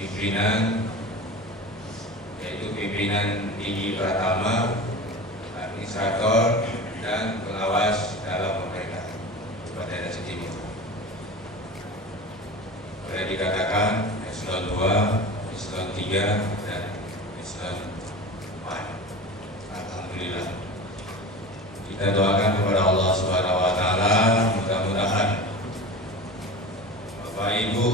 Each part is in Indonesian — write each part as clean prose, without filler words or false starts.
pimpinan, yaitu pimpinan tinggi Pratama, administrator, dan pengawas dalam pemerintah Kabupaten Aceh Timur. Boleh dikatakan eselon 2, eselon 3, dan eselon 4. Alhamdulillah. Kita doakan kepada Allah Subhanahu wa taala, mudah-mudahan Bapak Ibu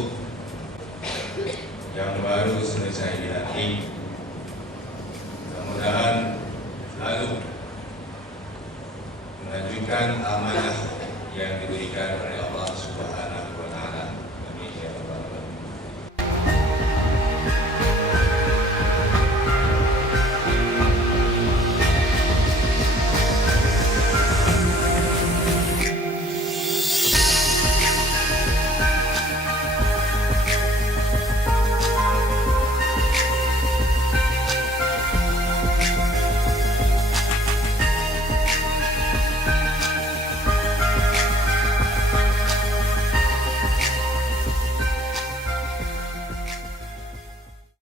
yang baru selesai dilantik, mudah-mudahan selalu melanjutkan amanah yang diberikan oleh